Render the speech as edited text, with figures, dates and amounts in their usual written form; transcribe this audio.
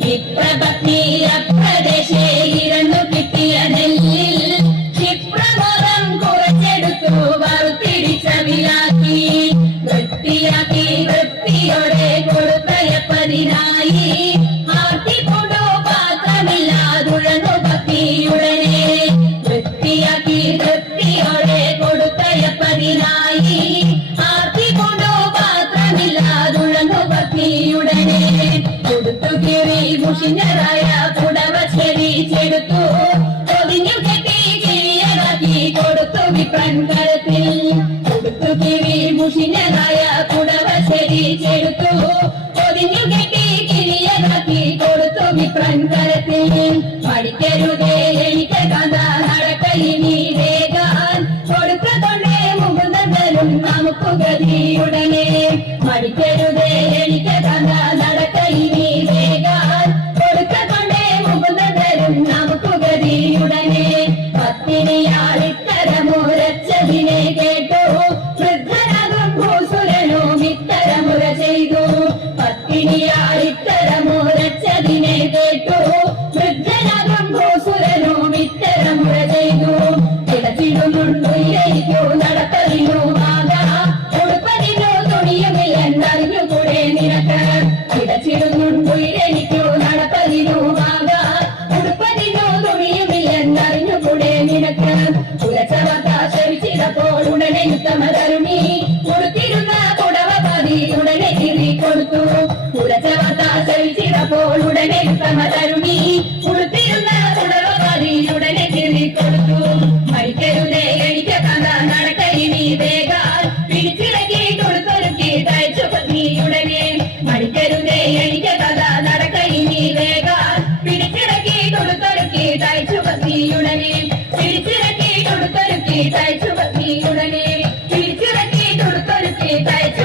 വിപ്രപത്നി അപ്രദേശേ ഇരന്നു കിട്ടിയ നെല്ലിൽ ക്ഷിപ്രമോദം കുറച്ചെടുത്തു വറുത്തിരിച്ചവിലാക്കി വൃത്തിയാക്കി വൃത്തിയോടെ കൊടുത്തയപ്പതിനായി ആർത്തിക്കൊണ്ടു പാത്രമില്ലാതുഴന്നു ഭക്തിയുടനെ വൃത്തിയാക്കി വൃത്തിയോടെ കൊടുത്തയപ്പതിനായി ആർത്തിക്കൊണ്ടു പാത്രമില്ലാതുഴന്നു ഭക്തിയുടനെ കൊടുത്തു കീറി മുഷിഞ്ഞതായ പുടവ ചെരിച്ചെടുത്തു പൊതിഞ്ഞു കെട്ടി കിഴിയതാക്കി കൊടുത്തു വിപ്രൻ കരത്തിൽ കൊടുത്തു കീറി മുഷിഞ്ഞതായ പുടവ ചെരിച്ചെടുത്തു പൊതിഞ്ഞു കെട്ടി കിഴിയതാക്കി കൊടുത്തു വിപ്രൻ കരത്തിൽ പഠിക്കരുതേ എനിക്ക് കഥ നടക്കയിനി വേഗാൻ കൊടുക്കതൊണ്ടേ മുകുന്ദനും നമുക്ക് ഗതിയുടനെ പഠിക്കരുതേ എനിക്ക് കഥ നടക്കയിനി വേഗാൻ കൊടുക്കതൊണ്ടേ മുകുന്ദനും നമുക്ക് ഗതിയുടനെ പത്തിനിയാളിത്തരമുരച്ചതിനെ കേട്ടു വൃദ്ധനാകും ഭൂസുരനും ഇത്തരമുര ചെയ്തു പത്തിനിയാളിത്തരമുരച്ചതിനെ കേട്ടു വൃദ്ധനാകും ഭൂസുരനും ഇത്തരമുര ചെയ്തു കിടച്ചിടുന്നുണ്ടു ഇരയ്ക്കു നടപ്പതിനുമാകാം ഉടുപ്പതിനു തുണിയുമില്ലെന്നറിഞ്ഞുകൂടെ നിനക്ക് കിടച്ചിടുന്നുണ്ടു ഇരയ്ക്കു നടപ്പതിനുമാകാം ഉടുപ്പതിനു തുണിയുമില്ലെന്നറിഞ്ഞുകൂടെ നിനക്ക് കുലച്ചവത്ത ശവിച്ചിടപ്പോൾ ഉടനെ ഉത്തമതരുണി കൊടുത്തിരുന്ന പുടവ പതി ഉടനെ തിരി കൊടുത്തു കുലച്ചവത്ത ശവിച്ചിടപ്പോൾ ഉടനെ ഉത്തമതരുണി കൊടുത്തിരുന്ന പുടവ പതി ഉടനെ തിരി കൊടുത്തു മരിക്കരുതേ എനിക്ക് കഥ നടക്കയിനി വേഗാൽ പിടിച്ചിടക്കി കൊടുത്തൊരുക്കി തയ്ച്ചു പത്നിയുടനെ മരിക്കരുതേ എനിക്ക് കഥ നടക്കയിനി വേഗാൽ പിടിച്ചിടക്കി കൊടുത്തൊരുക്കി തയ്ച്ചു പത്നിയുടനെ പിടിച്ചിടക്കി കൊടുത്തൊരുക്കി തയ്ച്ചു പത്നിയുടനെ പിടിച്ചിടക്കി കൊടുത്തൊരുക്കി തയ്ച്ചു